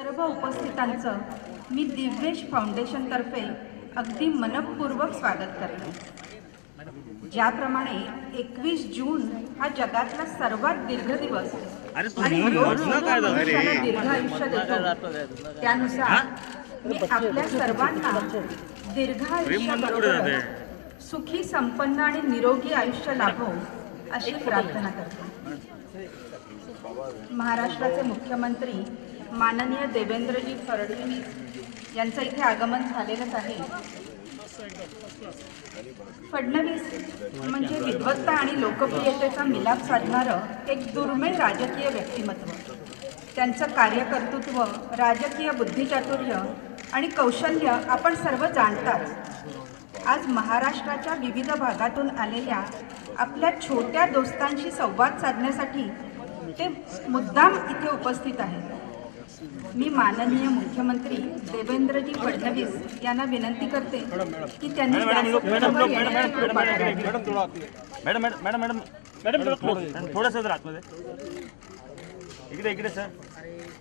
सर्व उपस्थितांचं मी दिव्येश फाउंडेशनतर्फे अगदी मनपूर्वक स्वागत करते। ज्याप्रमाणे 21 जून हा जगातला सर्वात दीर्घ दिवस आणि दीर्घ आयुष्य देतो, त्यानुसार मी आपल्या सर्वांना दीर्घायुष्य, सुखी, संपन्न आणि निरोगी आयुष्य लाभो अशी प्रार्थना करते। महाराष्ट्राचे मुख्यमंत्री माननीय देवेंद्रजी फडणवीस यांचं इथे आगमन झालेलंच आहे। फडणवीस म्हणजे विद्वत्ता आणि लोकप्रियतेचा मिलाप साधणारं एक दुर्मिळ राजकीय व्यक्तिमत्व। त्यांचं कार्यकर्तृत्व, राजकीय बुद्धिचातुर्य आणि कौशल्य आपण सर्व जाणताच। आज महाराष्ट्राच्या विविध भागातून आलेल्या आपल्या छोट्या दोस्तांशी संवाद साधण्यासाठी ते मुद्दाम इथे उपस्थित आहेत। मी माननीय मुख्यमंत्री देवेंद्रजी फडणवीस यांना विनंती करते की त्यांनी इकडे sir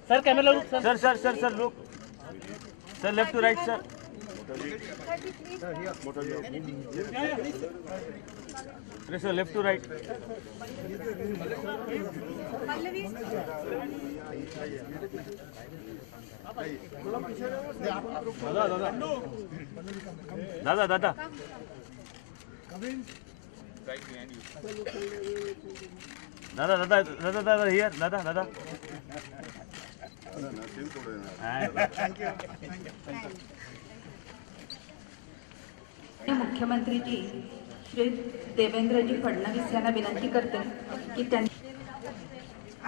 sir camera look sir sir sir sir look sir left to right sir sir left to right दादा दादा दादा दादा दादा दादा हियर दादा दादा मुख्यमंत्रीजी श्री देवेंद्रजी फडणवीस यांना विनंती करते की त्यांनी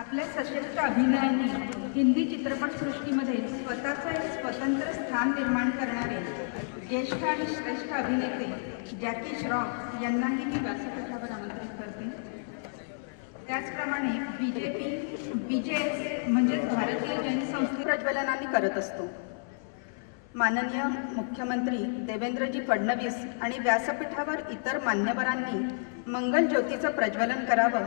आपल्या सशक्त अभिनयाने हिंदी चित्रपटसृष्टीमध्ये स्वतःचं एक स्वतंत्र स्थान निर्माण करणारे ज्येष्ठ आणि श्रेष्ठ अभिनेते जॅकी श्रॉफ यांनाही मी व्यासपीठावर आमंत्रित करते। त्याचप्रमाणे BJS म्हणजेच भारतीय जनसंस्कृती प्रज्वलनाने करत असतो। माननीय मुख्यमंत्री देवेंद्रजी फडणवीस आणि व्यासपीठावर इतर मान्यवरांनी मंगल ज्योतीचं प्रज्वलन करावं।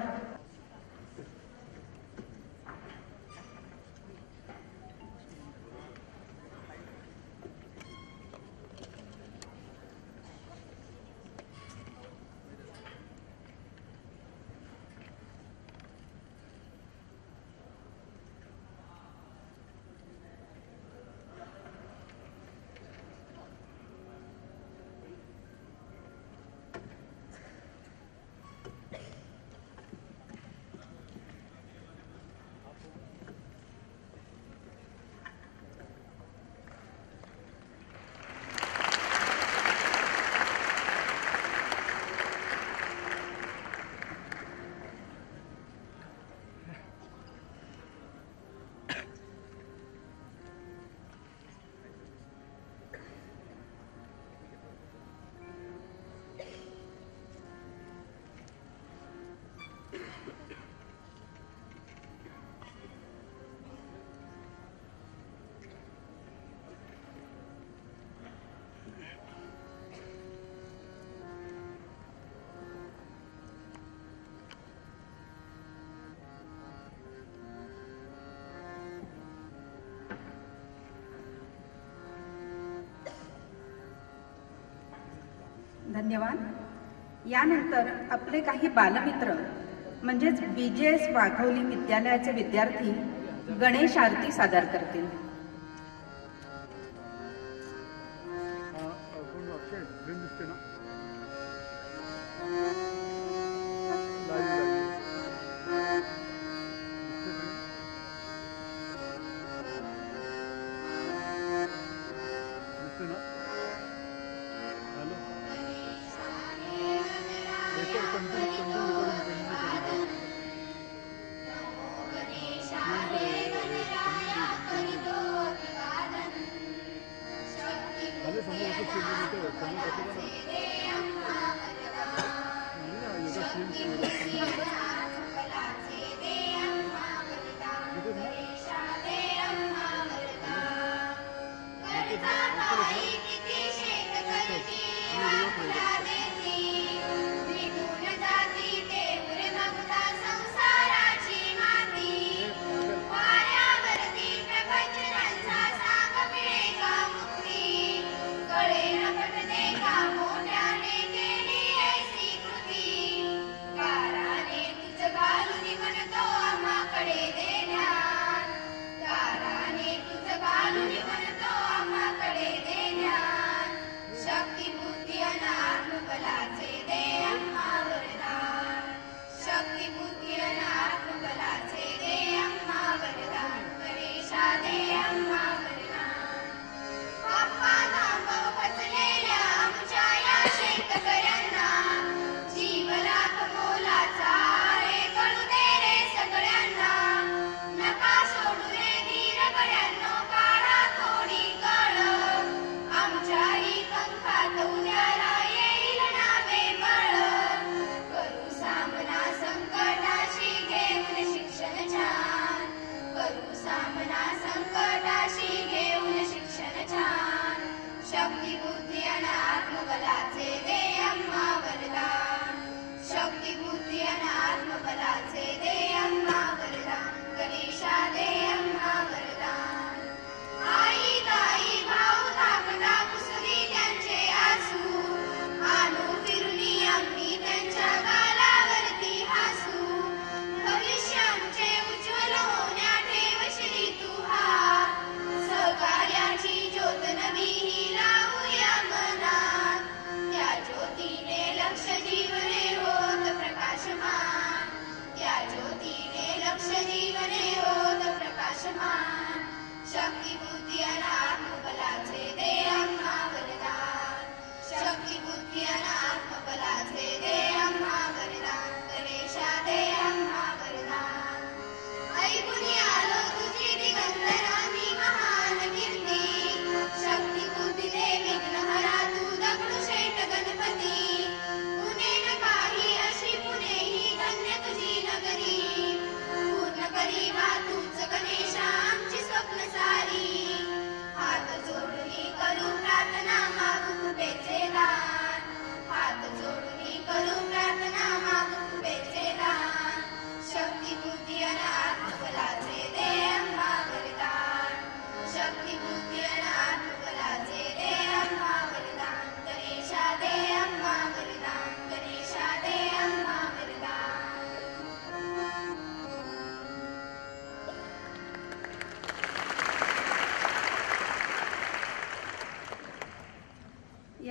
धन्यवाद। यानंतर आपले काही बालमित्र म्हणजेच BJS वाघवली विद्यालयाचे विद्यार्थी गणेश आरती सादर करतील।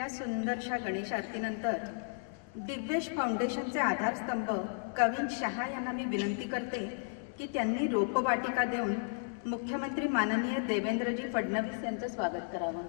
या सुंदरशा गणेश आरतीनंतर दिव्येश फाउंडेशनचे आधारस्तंभ कविन शहा यांना मी विनंती करते की त्यांनी रोपवाटिका देऊन मुख्यमंत्री माननीय देवेंद्रजी फडणवीस यांचं स्वागत करावं.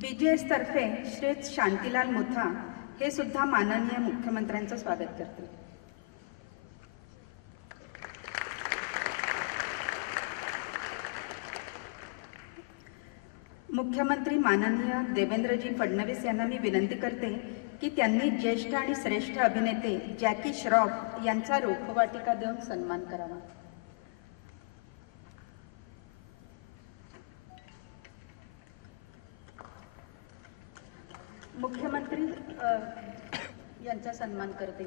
BJS तर्फे श्री शांतीलाल मुथा हे सुद्धा माननीय मुख्यमंत्र्यांचं स्वागत करते. मुख्यमंत्री माननीय देवेंद्रजी फडणवीस यांना मी विनंती करते की त्यांनी ज्येष्ठ आणि श्रेष्ठ अभिनेते जॅकी श्रॉफ यांचा रोपवाटिका देऊन सन्मान करावा. मुख्यमंत्री यांचा सन्मान करते.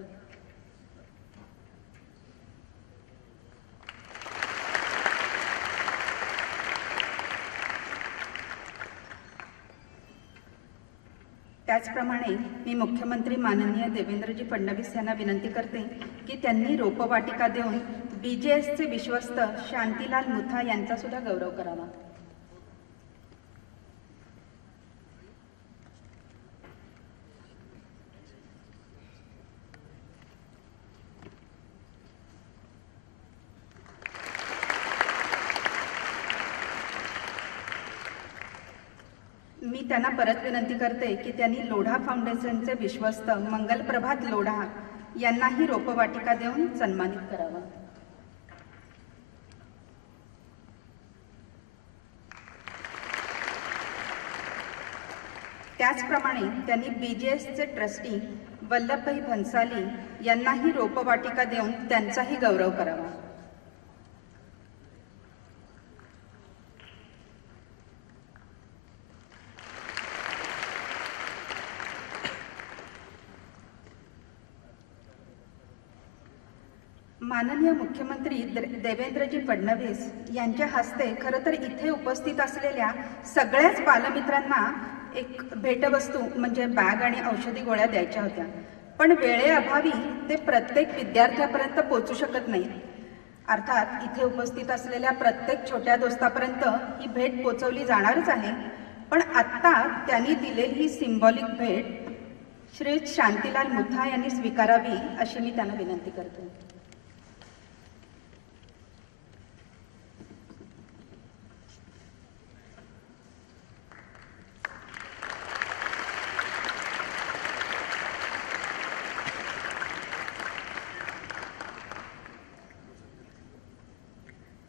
त्याचप्रमाणे मी मुख्यमंत्री माननीय देवेंद्रजी फडणवीस यांना विनंती करते की त्यांनी रोपवाटिका देऊन BJSचे विश्वस्त शांतीलाल मुथा यांचा सुद्धा गौरव करावा. मी त्यांना परत विनंती करते की त्यांनी लोढा फाउंडेशनचे विश्वस्त मंगलप्रभात लोढा यांनाही रोपवाटिका देऊन सन्मानित करावं. त्याचप्रमाणे त्यांनी BJSचे ट्रस्टी वल्लभभाई भन्साली यांनाही रोपवाटिका देऊन त्यांचाही गौरव करावा. माननीय मुख्यमंत्री देवेंद्रजी फडणवीस यांच्या हस्ते खरं तर इथे उपस्थित असलेल्या सगळ्याच बालमित्रांना एक भेटवस्तू म्हणजे बॅग आणि औषधी गोळ्या द्यायच्या होत्या, पण वेळेअभावी ते प्रत्येक विद्यार्थ्यापर्यंत पोहोचू शकत नाही. अर्थात इथे उपस्थित असलेल्या प्रत्येक छोट्या दोस्तापर्यंत ही भेट पोचवली जाणारच आहे, पण आत्ता त्यांनी दिलेली ही सिंबॉलिक भेट श्री शांतीलाल मुथा यांनी स्वीकारावी अशी मी त्यांना विनंती करते.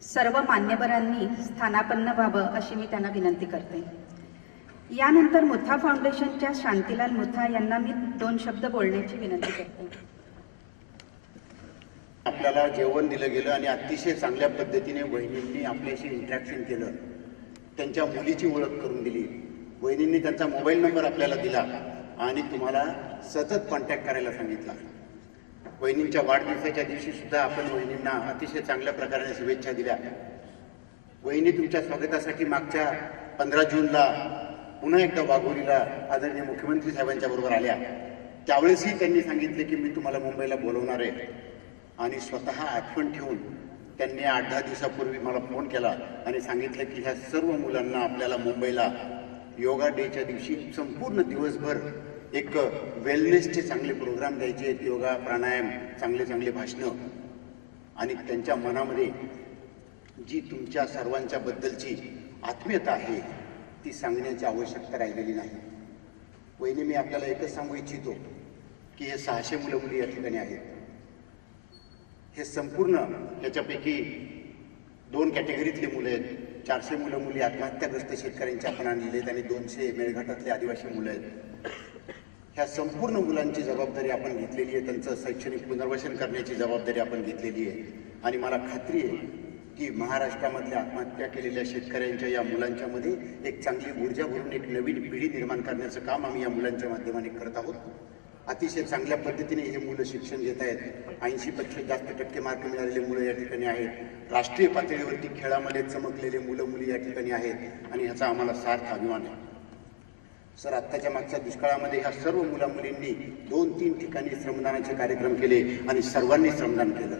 सर्व मान्यवरांनी स्थानापन्न व्हावं अशी मी त्यांना विनंती करते. यानंतर मुथा फाउंडेशनच्या शांतीलाल मुथा यांना मी 2 शब्द बोलण्याची विनंती करते. आपल्याला जेवण दिलं गेलं आणि अतिशय चांगल्या पद्धतीने वहिनींनी आपल्याशी इंटरॅक्शन केलं, त्यांच्या मुलीची ओळख करून दिली. वहिनींनी त्यांचा मोबाईल नंबर आपल्याला दिला आणि तुम्हाला सतत कॉन्टॅक्ट करायला सांगितला. वहिनींच्या वाढदिवसाच्या दिवशी सुद्धा आपण वहिनींना अतिशय चांगल्या प्रकारे शुभेच्छा दिल्या. वहिनी तुमच्या स्वागतासाठी मागच्या 15 जूनला पुन्हा एकदा वाघोलीला आदरणीय मुख्यमंत्री साहेबांच्या बरोबर आल्या. त्यावेळेसही त्यांनी सांगितले की मी तुम्हाला मुंबईला बोलवणार आहे आणि स्वतः आठवण ठेवून त्यांनी 8-10 दिवसापूर्वी मला फोन केला आणि सांगितलं की ह्या सर्व मुलांना आपल्याला मुंबईला योगा डेच्या दिवशी संपूर्ण दिवसभर एक वेलनेसचे चांगले प्रोग्राम द्यायचे आहेत, योगा प्राणायाम चांगले चांगले भाषणं, आणि त्यांच्या मनामध्ये जी तुमच्या सर्वांच्या बद्दलची आत्मीयता आहे ती सांगण्याची आवश्यकता राहिलेली नाही. वहिनी मी आपल्याला एकच सांगू इच्छितो की हे 600 मुलं मुली या ठिकाणी आहेत. हे संपूर्ण याच्यापैकी 2 कॅटेगरीतले मुलं आहेत. 400 मुलं मुली आत्महत्याग्रस्त शेतकऱ्यांची आपण आणलेले आहेत आणि 200 मेळघाटातले आदिवासी मुलं आहेत. ह्या संपूर्ण मुलांची जबाबदारी आपण घेतलेली आहे, त्यांचं शैक्षणिक पुनर्वसन करण्याची जबाबदारी आपण घेतलेली आहे. आणि मला खात्री आहे की महाराष्ट्रामधल्या आत्महत्या केलेल्या शेतकऱ्यांच्या या मुलांच्यामध्ये एक चांगली ऊर्जा भरून एक नवीन पिढी निर्माण करण्याचं काम आम्ही या मुलांच्या माध्यमाने करत आहोत. अतिशय चांगल्या पद्धतीने हे मुलं शिक्षण घेत आहेत. 80% जास्त टक्के मार्क मिळालेले मुलं या ठिकाणी आहेत. राष्ट्रीय पातळीवरती खेळामध्ये चमकलेले मुलं मुली या ठिकाणी आहेत आणि ह्याचा आम्हाला सार्थ अभिमान आहे. सर, आत्ताच्या मागच्या दुष्काळामध्ये ह्या सर्व मुला मुलींनी 2-3 ठिकाणी श्रमदानाचे कार्यक्रम केले आणि सर्वांनी श्रमदान केलं.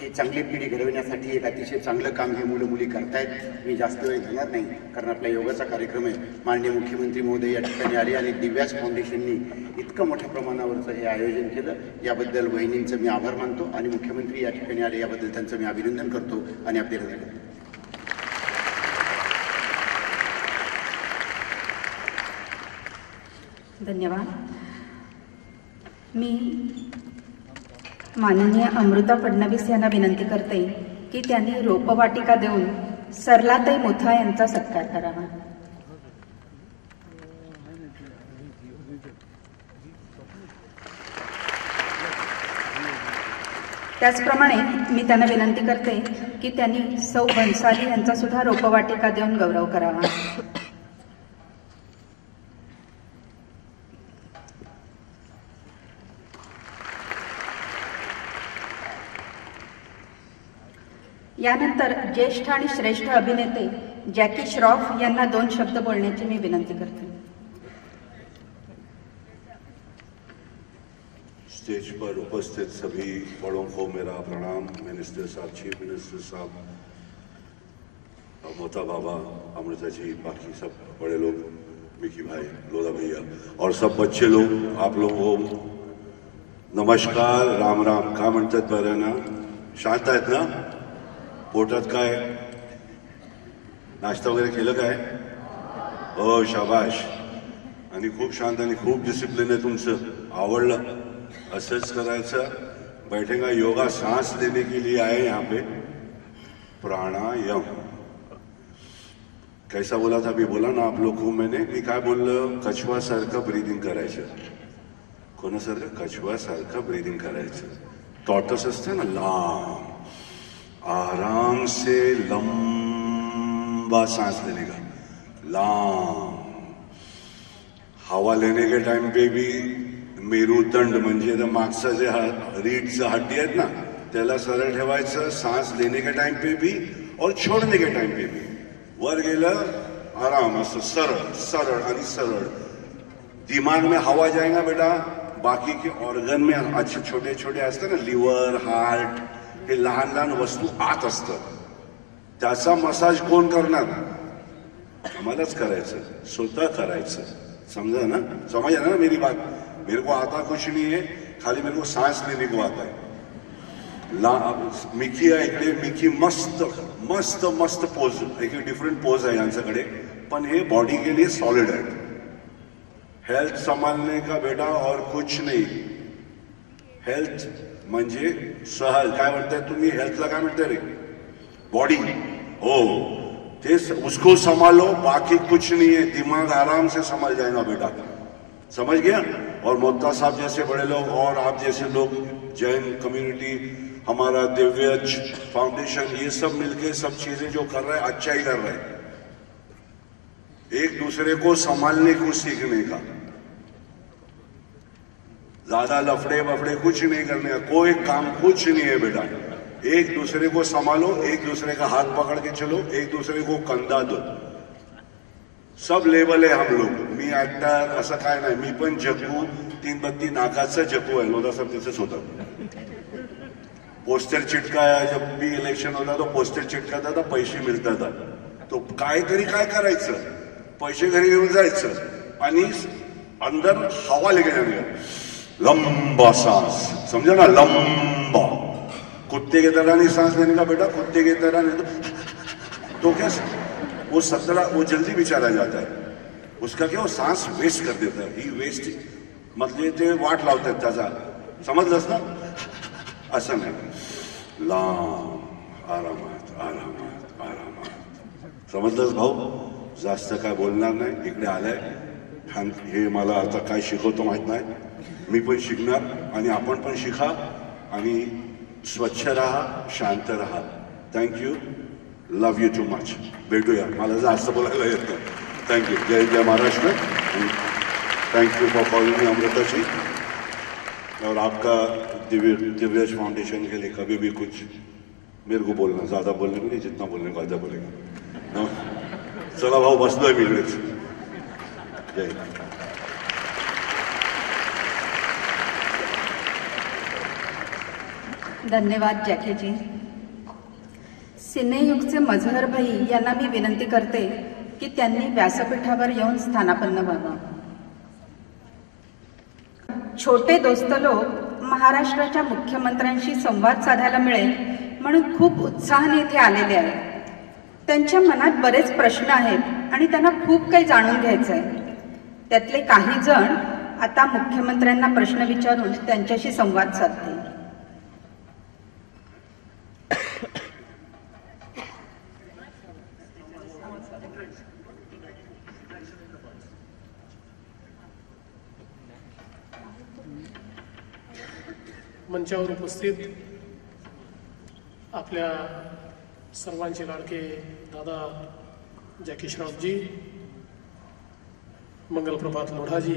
ही चांगली पिढी घडवण्यासाठी एक अतिशय चांगलं काम हे मुलं मुली करतायत. मी जास्त वेळ घेणार नाही कारण आपला योगाचा कार्यक्रम आहे. माननीय मुख्यमंत्री महोदय या ठिकाणी आले आणि दिव्यास फाउंडेशननी इतकं मोठ्या प्रमाणावरचं हे आयोजन केलं. याबद्दल वहिनींचं मी आभार मानतो आणि मुख्यमंत्री या ठिकाणी आले याबद्दल त्यांचं मी अभिनंदन करतो आणि आपले हृदय करतो. धन्यवाद. मी माननीय अमृता फडणवीस यांना विनंती करते की त्यांनी रोपवाटिका देऊन सरलाताई मुथा यांचा सत्कार करावा. त्याचप्रमाणे मी त्यांना विनंती करते की त्यांनी सौ भन्साली यांचा सुद्धा रोपवाटिका देऊन गौरव करावा. यानंतर ज्येष्ठ आणि श्रेष्ठ अभिनेते जॅकी श्रॉफ यांना 2 शब्द बोलण्याची मी विनंती करते. स्टेज पर उपस्थित सभी बड़ों को मेरा प्रणाम. मिनिस्टर साहब, चीफ मिनिस्टर साहब, मोता बाबा, अमृता जी, बाकी सब बड़े लोग, मिकी भाई, लोधा भैया और सब बच्चे लोग, आप लोगों को नमस्कार, राम राम. का म्हणतात बरं ना? शांत आहेत ना? पोटात काय? नाश्ता वगैरे केलं काय? हो, शाबाश. आणि खूप शांत आणि खूप डिसिप्लिन आहे तुमचं. आवडलं. असंच करायचं. बैठेगा. योगा सांस लेने के लिए आए यहाँ पे. प्राणायाम. कैसा बोला था अभी? बोला ना आप लोग को मैंने. मी काय बोललं? कछवा सारखं ब्रीदिंग करायचं. कोणासारखं? कछवा सारखं ब्रीदिंग करायचं. टॉर्टस असतं ना, लांब, आराम से लंबा सांस लेने का. लांब. हवा लेने के टाइम पे भी मेरुदंड म्हणजे मागचा जे रीढचं हड्डी आहेत ना त्याला सरळ ठेवायचं. सांस लेने के टाइम पे भी और छोड़ने के टाइम पे भी. वर गेलं आराम, असं सरळ सरळ आणि सरळ. दिमाग में हवा जाएगा बेटा. बाकी के ऑर्गन में अच्छे छोटे छोटे असते ना, लिव्हर, हार्ट, हे लहान लहान वस्तू आत असतात. त्याचा मसाज कोण करणार? आम्हालाच करायचं. स्वतः करायचं. समझा ना? समझ ना मेरी बात? मेरे को आता कुछ नहीं है, खाली मेरे को सांस लेने को आता है. मिकी आहे इकडे. मिकी मस्त मस्त मस्त पोज. एक डिफरंट पोज आहे यांच्याकडे, पण हे बॉडी के लिए सॉलिड आहे. हेल्थ संभालने का बेटा और कुछ नहीं. हेल्थ म्हणजे सहल. काय म्हणताय तुम्ही? हेल्थला काय म्हणताय रे? बॉडी. हो, ते उसको संभालो, बाकी कुछ नहीं है. दिमाग आराम से संभल जाएगा बेटा. समझ गया? और मोता साहब जैसे बड़े लोग और आप जैसे लोग, जैन कम्युनिटी, हमारा दिव्य फाउंडेशन, ये सब मिलके सब चीजें जो कर रहे हैं अच्छा ही कर रहे हैं. एक दूसरे को संभालने को सीखने का. ज्यादा लफड़े वफड़े कुछ नहीं करने का. कोई काम कुछ नहीं है बेटा. एक दूसरे को संभालो, एक दूसरे का हाथ पकड़ के चलो, एक दूसरे को कंधा दो. सब लेवल आहे हम लोग. मी ऍक्टर असं काय नाही. मी पण जग्गू, 3 बत्ती नाकाचा जग्गू आहे. लोधा सब त्याचंच होतं. पोस्टर चिटकाया, जब भी इलेक्शन होता तो पोस्टर चिटकाता था, पैसे मिळतात. तो काहीतरी काय करायचं, पैसे घरी घेऊन जायचं आणि अंदर हवा लेके जाने का. लंबा सांस. समझा ना? लंबा. कुत्ते की तरह नहीं सांस लेने का बेटा. कुत्ते की तरह नहीं. तो क्या वो 17 वो जल्दी बेचारा जाता है. उसका क्या, वो सांस वेस्ट कर देता है. ही वेस्ट मतलब ते वाट लावतात त्याचा. समजलंस ना? असं नाही. लांब, आरामात आरामात आरामात. समजलंस भाऊ? जास्त काय बोलणार नाही. इकडे आलाय. हे मला आता काय शिकवतो माहित नाही. मी पण शिकणार आणि आपण पण शिका आणि स्वच्छ राहा, शांत राहा. Thank you. Love you too much. भेटूया. मला जास्त बोलायला येत नाही. थँक्यू. जय जय महाराष्ट्र. थँक्यू फॉर कॉलिंग मी अमृताजी. और आपका दिव्यज फाउंडेशन के लिए कभी भी कुछ मेरे को बोलना, ज़्यादा बोलने को नहीं, जितना बोलने को आधा बोलेगा। चला भाऊ, बसलोय मी इकडेच। जय हिंद। धन्यवाद जॅकीजी। सिनेयुगचे मझहर भाई यांना मी विनंती करते की त्यांनी व्यासपीठावर येऊन स्थानापन्न व्हावं। छोटे दोस्त लोक महाराष्ट्राच्या मुख्यमंत्र्यांशी संवाद साधायला मिळेल म्हणून खूप उत्साहाने इथे आलेले आहेत। त्यांच्या मनात बरेच प्रश्न आहेत आणि त्यांना खूप काही जाणून घ्यायचं आहे। त्यातले काही जण आता मुख्यमंत्र्यांना प्रश्न विचारून त्यांच्याशी संवाद साधतील। मंचावर उपस्थित आपल्या सर्वांचे लाडके दादा जॅकी श्रॉफजी, मंगलप्रभात लोढाजी,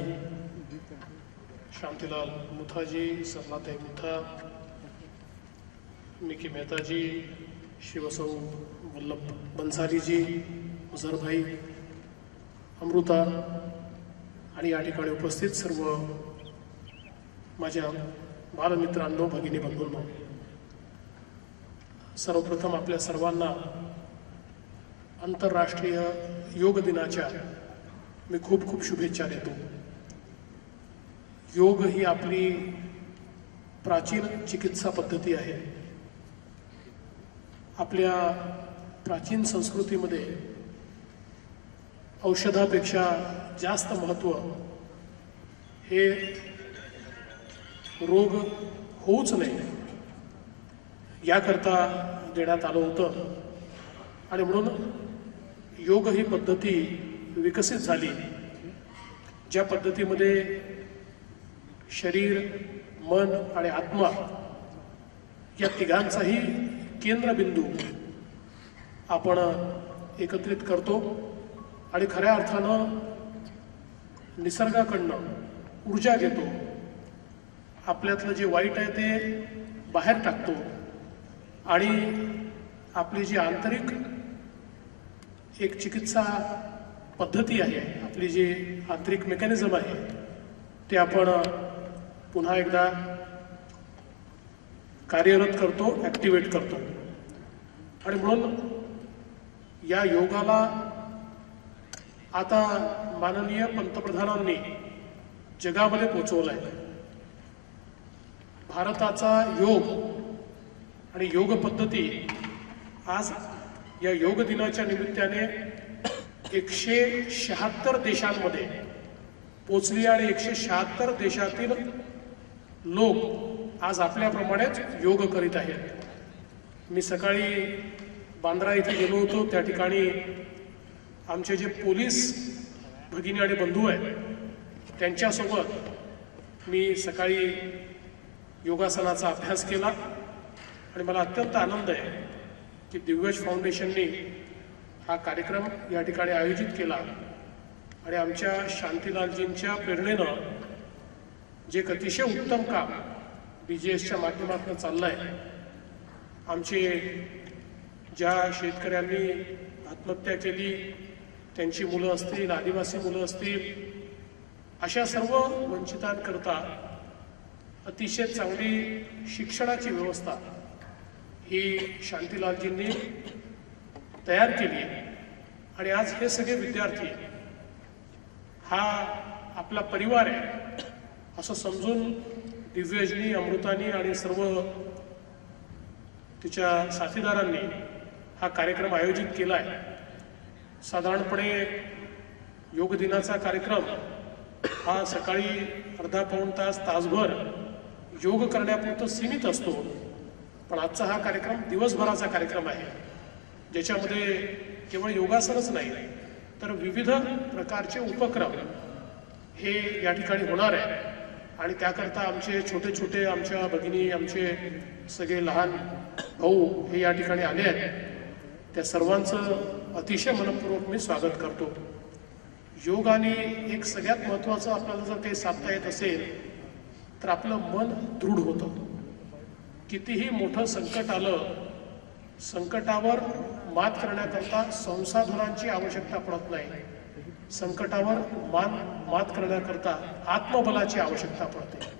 शांतीलाल मुथाजी, सरलाताई मुथा, मिकी मेहताजी, शिवसौ वल्लभ बन्सालीजी, मुझरभाई, अमृता आणि या ठिकाणी उपस्थित सर्व माझ्या बालमित्रांनो, भगिनी बंधूंनो, सर्वप्रथम आपल्या सर्वांना आंतरराष्ट्रीय योग दिनाच्या मी खूप खूप शुभेच्छा देतो। योग ही आपली प्राचीन चिकित्सा पद्धती आहे। आपल्या प्राचीन संस्कृतीमध्ये औषधापेक्षा जास्त महत्त्व हे रोग होऊच नये याकरता देण्यात आलं होतं आणि म्हणून योग ही पद्धती विकसित झाली, ज्या पद्धतीमध्ये शरीर, मन आणि आत्मा या तिघांचाही केंद्रबिंदू आपण एकत्रित करतो आणि खऱ्या अर्थानं निसर्गाकडनं ऊर्जा घेतो, आपल्यातलं जे वाईट आहे ते बाहेर टाकतो आणि आपली जी आंतरिक एक चिकित्सा पद्धती आहे, आपली जी आंतरिक मेकॅनिझम आहे ते आपण पुन्हा एकदा कार्यरत करतो, ॲक्टिवेट करतो। आणि म्हणून या योगाला आता माननीय पंतप्रधानांनी जगामध्ये पोचवलं आहे। भारताचा योग आणि योग पद्धती आज या योग दिनाच्या निमित्ताने 176 देशांमध्ये पोचली आणि 176 देशातील लोक आज आपल्याप्रमाणेच योग करीत आहेत। मी सकाळी बांद्रा इथे गेलो होतो, त्या ठिकाणी आमचे जे पोलीस भगिनी आणि बंधू आहेत त्यांच्यासोबत मी सकाळी योगासनाचा अभ्यास केला आणि मला अत्यंत आनंद आहे की दिव्यज फाउंडेशनने हा कार्यक्रम या ठिकाणी आयोजित केला आणि आमच्या शांतीलालजींच्या प्रेरणेनं जे एक अतिशय उत्तम काम BGSच्या माध्यमातून चाललं आहे। आमचे ज्या शेतकऱ्यांनी आत्महत्या केली, त्यांची मुलं असतील, आदिवासी मुलं असतील, अशा सर्व वंचितांकरता अतिशय चांगली शिक्षणाची व्यवस्था ही शांतीलालजींनी तयार केली आणि आज हे सगळे विद्यार्थी हा आपला परिवार आहे असं समजून दिव्यजनी, अमृतानी आणि सर्व तिच्या साथीदारांनी हा कार्यक्रम आयोजित केला आहे। साधारणपणे योग दिनाचा कार्यक्रम हा सकाळी अर्धा पाऊण तास, तासभर योग करण्यापुरतं सीमित असतो, पण आजचा हा कार्यक्रम दिवसभराचा कार्यक्रम आहे, ज्याच्यामध्ये केवळ योगासनच नाही तर विविध प्रकारचे उपक्रम हे या ठिकाणी होणार आहे। आणि त्याकरता आमचे छोटे छोटे आमच्या भगिनी, आमचे सगळे लहान भाऊ हे या ठिकाणी आले आहेत। त्या सर्वांचं अतिशय मनपूर्वक मी स्वागत करतो। योगाने एक सगळ्यात महत्त्वाचं आपल्याला जर काही साधता येत असेल तर आपलं मन दृढ होतं. कितीही मोठं संकट आलं, संकटावर मात करण्याकरता संसाधनांची आवश्यकता पडत नाही. संकटावर मात करण्याकरता आत्मबलाची आवश्यकता पडते.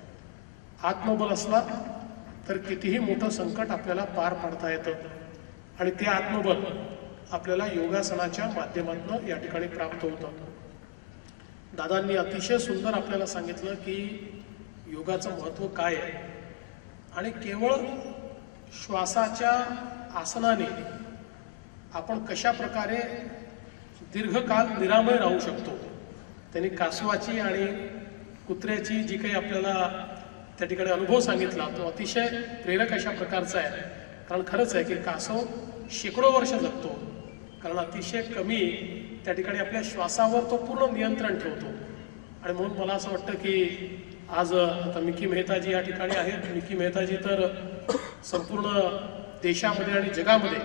आत्मबल असला तर कितीही मोठं संकट आपल्याला पार पाडता येतं. आणि ते आत्मबल आपल्याला योगासनाच्या माध्यमातून या ठिकाणी प्राप्त होतं. दादांनी अतिशय सुंदर आपल्याला सांगितलं की योगाचं महत्त्व काय आहे आणि केवळ श्वासाच्या आसनाने आपण कशा प्रकारे दीर्घकाळ निरामय राहू शकतो. त्यांनी कासवाची आणि कुत्र्याची जी काही आपल्याला त्या ठिकाणी अनुभव सांगितला तो अतिशय प्रेरक अशा प्रकारचा आहे. कारण खरंच आहे की कासव शेकडो वर्ष जगतो, कारण अतिशय कमी त्या ठिकाणी आपल्या श्वासावर तो पूर्ण नियंत्रण ठेवतो. आणि म्हणून मला असं वाटतं की आज आता मिकी मेहताजी या ठिकाणी आहेत. मिकी मेहताजी तर संपूर्ण देशामध्ये आणि जगामध्ये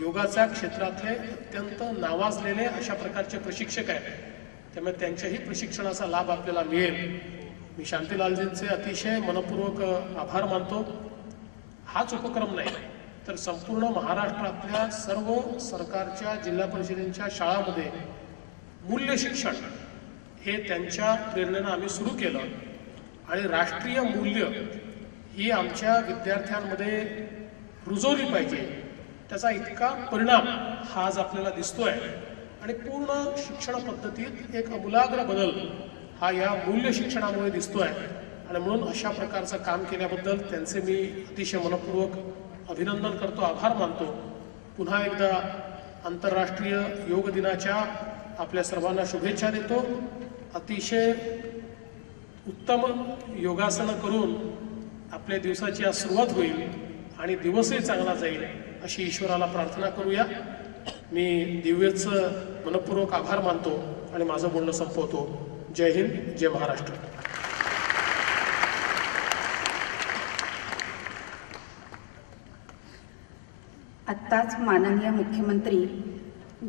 योगाच्या क्षेत्रातले अत्यंत नावाजलेले अशा प्रकारचे प्रशिक्षक आहेत. त्यामुळे त्यांच्याही प्रशिक्षणाचा लाभ आपल्याला मिळेल. मी शांतीलालजींचे अतिशय मनपूर्वक आभार मानतो. हाच उपक्रम नाही तर संपूर्ण महाराष्ट्रातल्या सर्व सरकारच्या जिल्हा परिषदेच्या शाळांमध्ये मूल्य शिक्षण हे त्यांच्या प्रेरणेनं आम्ही सुरू केलं. आणि राष्ट्रीय मूल्य ही आमच्या विद्यार्थ्यांमध्ये रुजवली पाहिजे. त्याचा इतका परिणाम हा आज आपल्याला दिसतोय. आणि पूर्ण शिक्षण पद्धतीत एक आमूलाग्र बदल हा या मूल्य शिक्षणामुळे दिसतोय. आणि म्हणून अशा प्रकारचं काम केल्याबद्दल त्यांचे मी अतिशय मनपूर्वक अभिनंदन करतो, आभार मानतो. पुन्हा एकदा आंतरराष्ट्रीय योग दिनाच्या आपल्या सर्वांना शुभेच्छा देतो. अतिशय उत्तम योगासनं करून आपल्या दिवसाची आज सुरुवात होईल आणि दिवसही चांगला जाईल अशी ईश्वराला प्रार्थना करूया. मी दिव्यचं मनपूर्वक आभार मानतो आणि माझं बोलणं संपवतो. जय हिंद, जय महाराष्ट्र. आत्ताच माननीय मुख्यमंत्री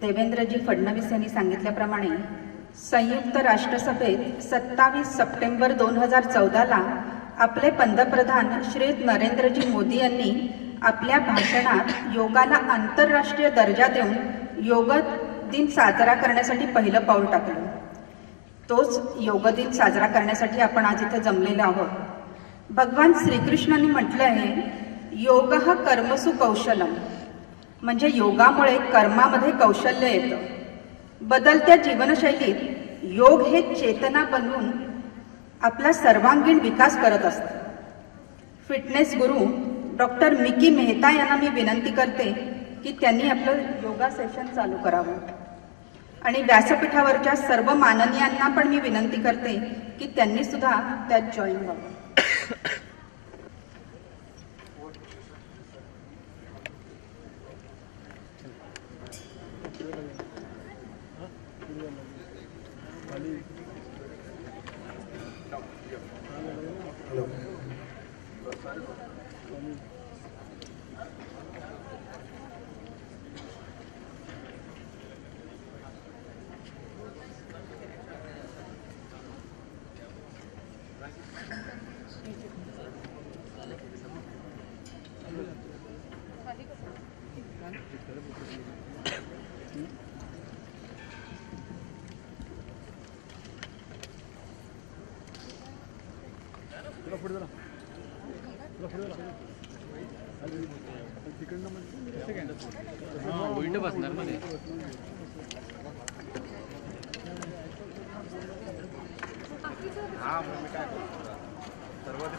देवेंद्रजी फडणवीस यांनी सांगितल्याप्रमाणे संयुक्त राष्ट्रसभेत 27 सप्टेंबर 2014ला आपले पंतप्रधान श्री नरेंद्रजी मोदी यांनी आपल्या भाषणात योगाला आंतरराष्ट्रीय दर्जा देऊन योग दिन साजरा करण्यासाठी पहिलं पाऊल टाकलं. तोच योग दिन साजरा करण्यासाठी आपण आज इथे जमलेलो आहोत. भगवान श्रीकृष्णांनी म्हटलं आहे, योगः कर्मसु कौशलम, म्हणजे योगामुळे कर्मामध्ये कौशल्य येतं. बदलत्या जीवनशैलीत योग हे चेतना बनवून आपला सर्वांगीण विकास करत असतं. फिटनेस गुरु डॉक्टर मिकी मेहता यांना मी विनंती करते की त्यांनी आपलं योगा सेशन चालू करावं. आणि व्यासपीठावरच्या सर्व माननीयांना पण मी विनंती करते की त्यांनी सुद्धा त्यात जॉईन व्हावं.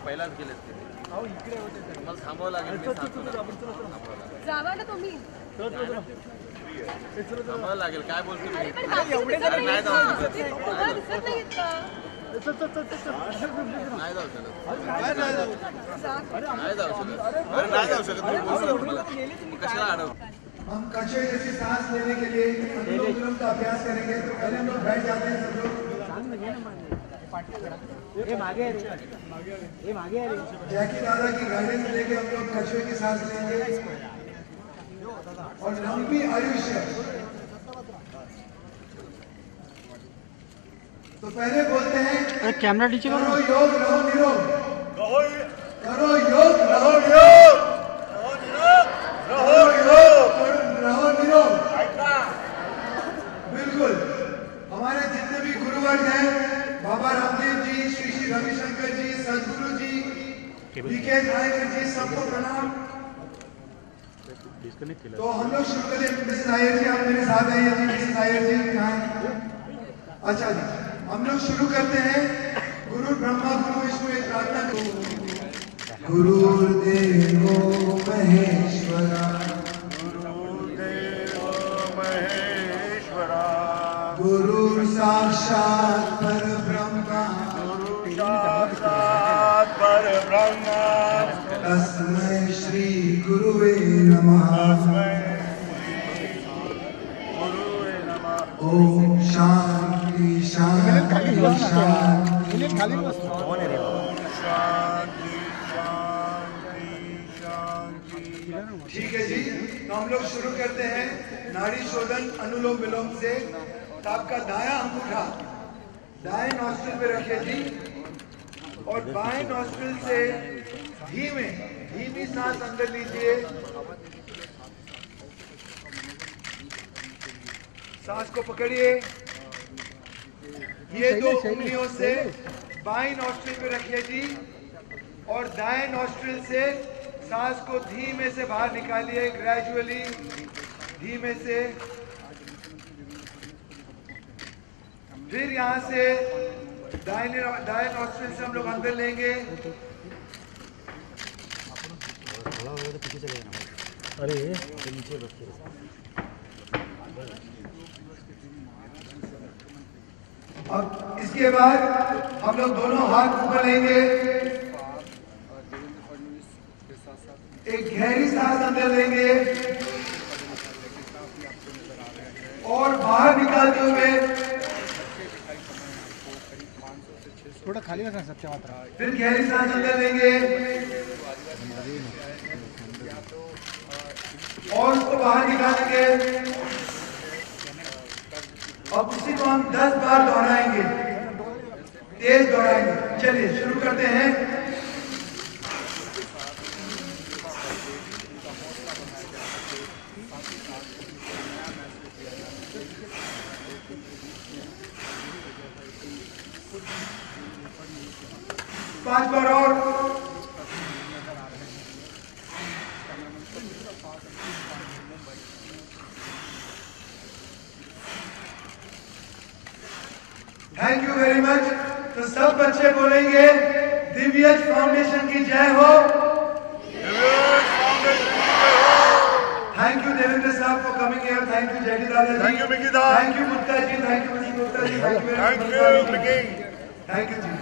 पहिलाच गेलेत ते. इकडे होते मला थांबावं लागेल. जावा ना तुम्ही. थांबावं लागेल. काय बोलतो नाही जाऊ शकत. नाही जाऊ शकत. कशाला अडव. हम कच्चे जैसी सांस लेने के लिए अनुलोम का अभ्यास करेंगे. तो पहले हम लोग बैठ जाते हैं सब लोग. जैकी दादा की गाइडेंस लेके हम लोग कछुए की सांस लेंगे और लंबी आयुष्य. तो पहले बोलते हैं कैमरा नीचे करो। करो योग रहो निरोग, करो योग रहो रहो निरोग। बिल्कुल, हमारे जितने भी गुरुवर्ग हैं, बाबा रामदेव जी, श्री श्री रविशंकर जी, सदगुरु जी, बीके नायकर जी, सबको प्रणाम। तो हम लोग शुरू करें। मिसेस नायर जी, आप मेरे साथ आइए जी। मिसेस नायर जी कहाँ हैं? अच्छा जी, हम लोग शुरू करते हैं। गुरु ब्रह्मा गुरु विष्णु एक प्रार्थना करो। गुरुर्देवो महेश्वरा, गुरु साक्षात् परब्रह्म, तस्मै श्री गुरुवे नमः। ओम शांति शांति शांति। ठीक है जी, तो हम लोग शुरू करते हैं नाड़ी शोधन अनुलोम विलोम से। तो आपका दायां अंगूठा दाएं नॉस्ट्रिल पे रखिए जी, और बाएं नॉस्ट्रिल से धीमी सांस अंदर लीजिए। सांस को पकड़िए। ये दो उंगलियों से बाईं नॉस्ट्रिल पे रखिए जी, और दाएं नॉस्ट्रिल से सांस को धीमे से बाहर निकालिए, ग्रेजुअली धीमे से। फिर यहाँ से दाएं नॉस्ट्रिल से हम लोग अंदर लेंगे। अब इसके बाद हम लोग दोनों हाथ ऊपर लेंगे, एक गहरी सांस अंदर लेंगे और बाहर निकालते हुए थोड़ा खाली रखना सबसे मात्रा। फिर गहरी सांस अंदर लेंगे और उसको बाहर निकालेंगे। अब उसी को हम 10 बार दोहराएंगे, तेज दोहराएंगे। चलिए शुरू करते हैं। पांच बार और। Thank you very much. तो सब बच्चे बोलेंगे दिव्यज फाउंडेशन की जय हो। थैंक यू देवेंद्र साहब for coming here. Thank you Jayki दादा ji. Thank you, Mickey da. Thank you Gupta ji. Thank you Mrs Gupta ji. Thank you thank you जी।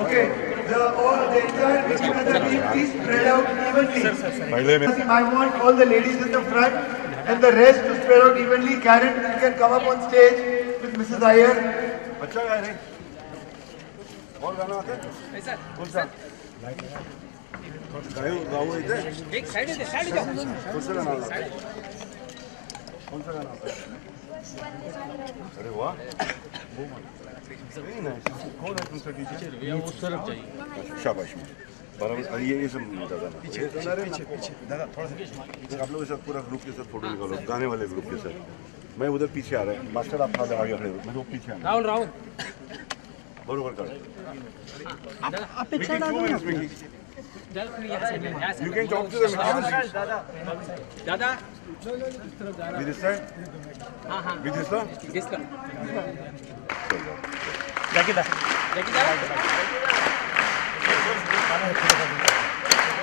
Okay, the entire Vidyanagar team, please spread out evenly. I want all the ladies in the front and the rest to spread out evenly. Karen, you can come up on stage with Mrs. Iyer. अच्छा गा रहे और गाना आता है कौन सा गाओ इधर एक साइड जाओ कौन सा गाना आता है कौन सा गाना आता है अरे वाह वेरी नाइस कौन है तुमसे टीचर ये उस तरफ चाहिए शाबाश बराबर ये सब दादा पीछे पीछे दादा थोड़ा सा आप लोग के साथ पूरा ग्रुप के साथ फोटो निकालो गाने वाले ग्रुप के साथ मैं उधर पीछे आ रहा है मास्टर आप आगे खड़े हो मैं तो पीछे आ राहुल बरोबर कर आप पीछे ना You can talk to them. दादा With this side? With this one?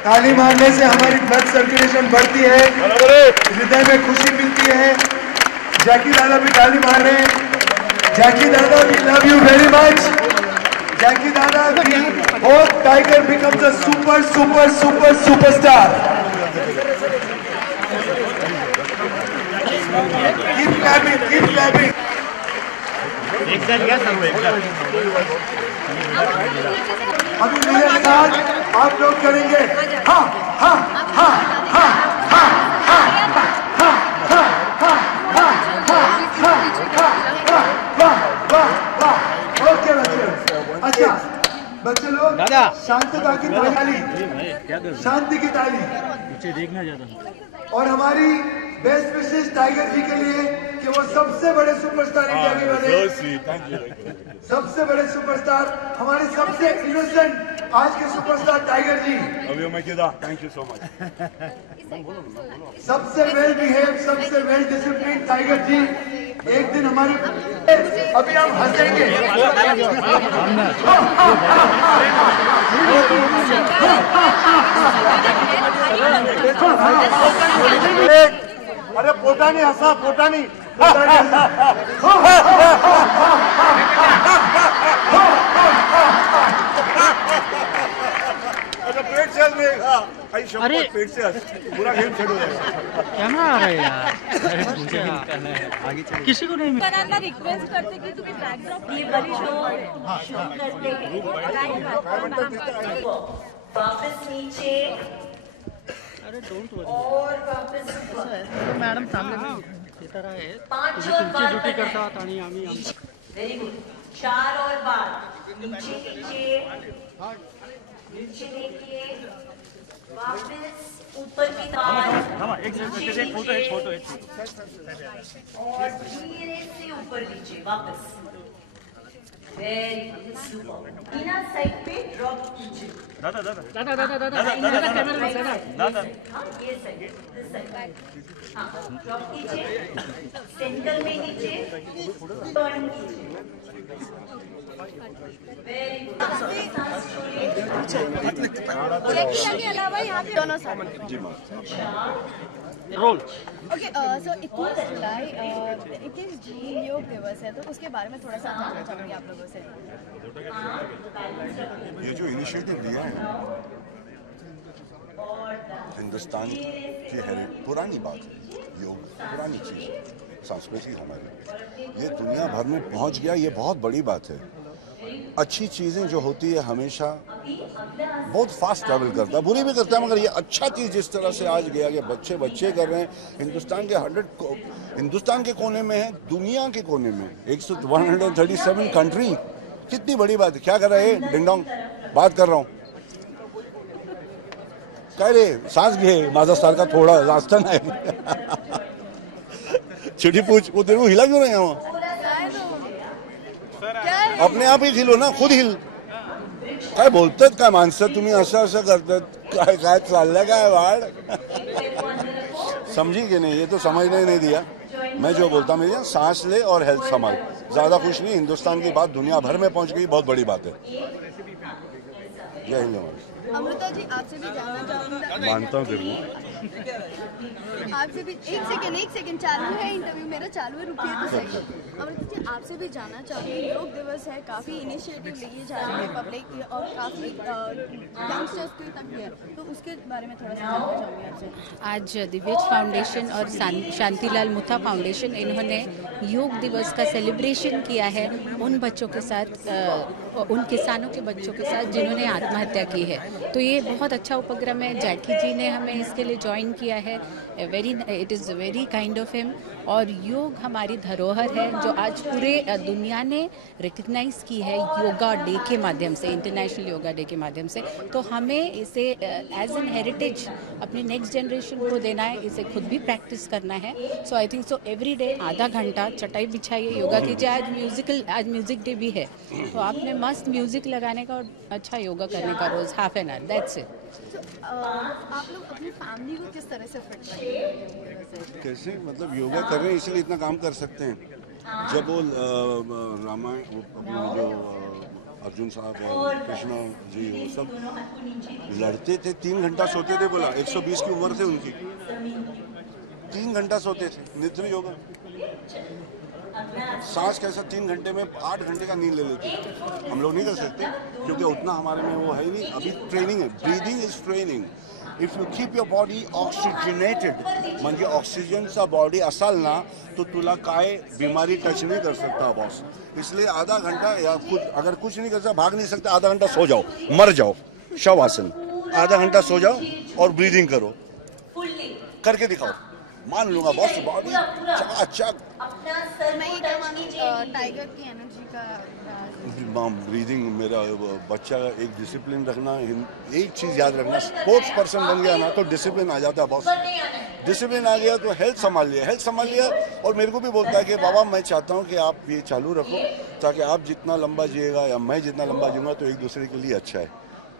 ताली मारने से हमारी ब्लड सर्कुलेशन बढ़ती है, हृदय में खुशी मिलती है। जैकी दादा भी ताली मार रहे हैं। जैकी दादा, we love you very much. Jackie Dada, we hope Tiger becomes a superstar. Keep clapping. एक साथ क्या सर्व एक साथ अभी मेरे साथ आप लोग करेंगे हाँ हाँ हाँ हाँ हाँ हाँ हाँ हाँ हाँ हाँ। ओके बच्चे, अच्छा बच्चे लोग शांतता की ताली, शांति की ताली। नीचे देखना ज्यादा। और हमारी बेस्ट विशेष टाइगर जी के लिए कि वो सबसे बड़े सुपरस्टार इंडिया में बने, सबसे बड़े सुपरस्टार, हमारे सबसे इनोसेंट आज के superstar Tiger ji, thank you so much. सबसे वेल बिहेव, सबसे वेल डिसिप्लिन टाइगर जी। एक दिन हमारे अभी हम हंसेंगे। अरे पोटानी हसा, पोटानी पेट से अरे पेट से पूरा गेम सेट हो जाएगा। कैमरा आ रहा है यार। किसी को नहीं सरांना रिक्वेस्ट करते की तुम्ही बॅकड्रॉप वापस नीचे अरे डोंट और वापस ऊपर। मॅडम सामने येता आहे 5 और बार ड्युटी करतात आणि आम्ही वेरी गुड 4 और बार नीचे नीचे नीचे देखिए वापस ऊपर की तरफ एक फोटो और धीरे से ऊपर नीचे वापस वेरी गुड बिना साइड पे ड्रॉप कीजिए दादा हाँ ये साइड दिस साइड हाँ ड्रॉप कीजिए सेंटर में नीचे टर्न कीजिए वेरी गुड के अलावा यहाँ पे दोनों साथ रोल ओके सो 21 जुलाई 21 जून योग दिवस है, तो उसके बारे में थोड़ा सा जानना चाहूँगी आप लोगों से। ये जो इनिशिएटिव लिया है हिंदुस्तान की पुरानी बात है, योग पुरानी चीज है, संस्कृति हमारी, ये दुनिया भर में पहुंच गया, ये बहुत बड़ी बात है। अच्छी चीजें जो होती है हमेशा बहुत फास्ट ट्रैवल करता है, बुरी भी करता है, मगर ये अच्छा चीज जिस तरह से आज गया कि बच्चे कर रहे हैं, हिंदुस्तान के 100 हिंदुस्तान के कोने में है, दुनिया के कोने में 137 कंट्री, कितनी बड़ी बात है। क्या कर रहे हैं डिंग डोंग, बात कर रहा हूँ काय रे, सांस घे, माझा सारखा थोडा जास्त नाही चिठी पूछ, वो तेरे को हिला क्यों नहीं है? अपने आप ही हिलो ना, खुद हिल. काय बोलतात काय माणसं, तुम्ही असं असं करतात, काय काय चाललंय काय वाढ समझी कि नहीं? ये तो समझने नहीं दिया. मैं जो बोलता हूँ मेरी सांस ले और हेल्थ संभाल. ज्यादा कुछ नहीं, हिंदुस्तान की बात दुनिया भर में पहुंच गई, बहुत बड़ी बात है. जय हिंद. अमृता जी आपसे भी जानना चाहूँगा, मानता हूँ आपसे भी एक सेकंड चालू है इंटरव्यू मेरा, चालू है, रुकिए तो सही. अमृता जी आपसे भी जानना चाहूँगी, योग दिवस है, काफ़ी इनिशिएटिव लिए जा रहे हैं पब्लिक और काफ़ी यंगस्टर्स के तक भी है, तो उसके बारे में थोड़ा सा जानना चाहूँगी आपसे. आज दिव्यज फाउंडेशन और शांतिलाल मुथा फाउंडेशन इन्होंने योग दिवस का सेलिब्रेशन किया है उन बच्चों के साथ, उन किसानों के बच्चों के साथ जिन्होंने आत्महत्या की है. तो ये बहुत अच्छा उपक्रम है. जैकी जी ने हमें इसके लिए ज्वाइन किया है. It is very kind of him. और योग हमारी धरोहर है जो आज पूरे दुनिया ने रिकग्नाइज की है योगा डे के माध्यम से, इंटरनेशनल योगा डे के माध्यम से. तो हमें इसे एज एन हेरिटेज अपनी नेक्स्ट जनरेशन को देना है, इसे खुद भी प्रैक्टिस करना है. So I think so every day आधा घंटा चटाई बिछाइए, योगा कीजिए. आज म्यूजिक डे भी है, तो आपने मस्त म्यूजिक लगाने का और अच्छा योगा करने का रोज half an hour, that's it. आप लोग अपनी फैमिली को किस तरह से फिट रखेंगे? कैसे, मतलब योगा कर रहे हैं इसलिए इतना काम कर सकते हैं. जब वो रामायण जो अर्जुन साहब और कृष्ण जी वो सब लड़ते थे, 3 घंटा सोते थे. बोला 120 की उम्र थे उनकी, 3 घंटा सोते थे. नित्य योगा. सांस कैसा 3 घंटे में 8 घंटे का नींद ले लेते. हम लोग नहीं कर सकते क्योंकि उतना हमारे में वो है ही नहीं. अभी ट्रेनिंग है, breathing is training. If you keep your body oxygenated म्हणजे ऑक्सीजनचा बॉडी असाल ना तो तुला काय बीमारी टच नहीं कर सकता बॉस. इसलिए आधा घंटा या कुछ अगर कुछ नहीं कर सकता, भाग नहीं सकते, आधा घंटा सो जाओ, मर जाओ. शव आसन, आधा घंटा सो जाओ और ब्रीदिंग करो, करके दिखाओ. मान लूंगा बॉस बॉडी चकाचक. मैं ये क्या मानूं टाइगर की एनर्जी का ब्रीदिंग. मेरा बच्चा एक डिसिप्लिन रखना, एक चीज़ याद रखना, स्पोर्ट्स पर्सन बन गया ना तो डिसिप्लिन आ जाता है बॉस. डिसिप्लिन आ गया तो हेल्थ संभाल लिया. और मेरे को भी बोलता है कि बाबा मैं चाहता हूँ कि आप ये चालू रखो ताकि आप जितना लंबा जिएगा या मैं जितना लंबा जीऊँगा तो एक दूसरे के लिए अच्छा है,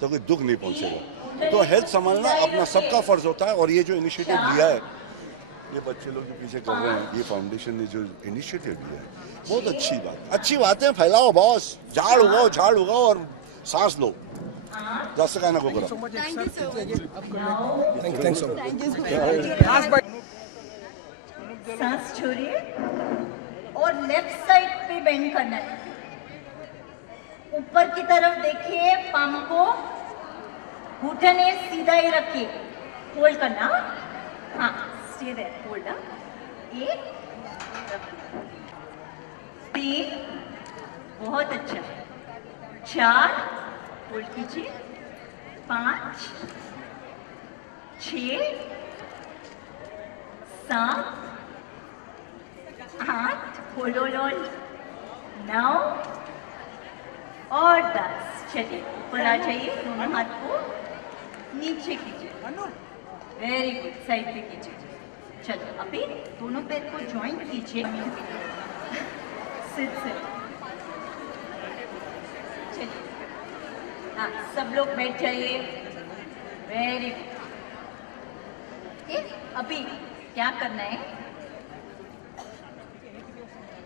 तो कोई दुख नहीं पहुँचेगा. तो हेल्थ संभालना अपना सबका फर्ज होता है. और ये जो इनिशिएटिव लिया है, ये बच्चे लोग जो पीछे कर रहे हैं, ये फाउंडेशन ने जो इनिशिएटिव लिया है बहुत अच्छी बातें फैलाओ बॉस. झाड़ उगाओ और सांस लो. जास्त काय नको करो. सांस छोड़िए और लेफ्ट साइड पे बेंड करना है. ऊपर की तरफ देखिए, पाम को घुटने सीधा ही रखिए. होल्ड करना. हाँ, स्टे देयर. होल्ड. 1 3, बहुत अच्छा. 4, होल्ड कीजिए. 5 6 7 8, होल्ड 9 और 10. चलिए ऊपर आ जाइए. दोनों हाथ को नीचे कीजिए. Very good. साइड पे कीजिए. चलो अभी दोनों पैर को ज्वाइन कीजिए. सिट से. चलिए हाँ, सब लोग बैठ जाइए. Very good. अभी क्या करना है,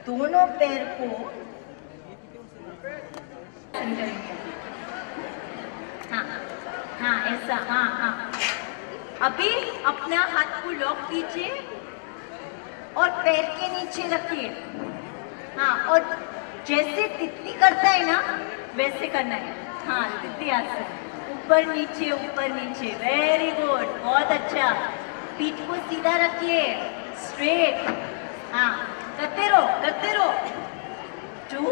दोनों पैर को हाँ हाँ ऐसा. हाँ. अभी अपना हाथ को लॉक कीजिए और पैर के नीचे रखिए. हाँ, और जैसे तितली करता है ना वैसे करना है. हाँ, तितली आसन. ऊपर नीचे. Very good. बहुत अच्छा. पीठ को सीधा रखिए, स्ट्रेट. हाँ, करते रहो. 2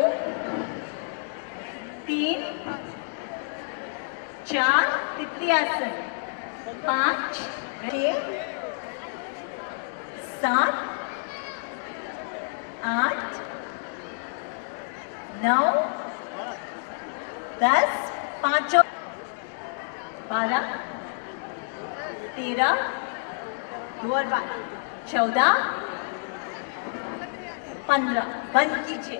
3 4, तितली आसन. 5 6 7 8 9 10. 5 12 13 2 और 12 14 15. बंद कीजिए.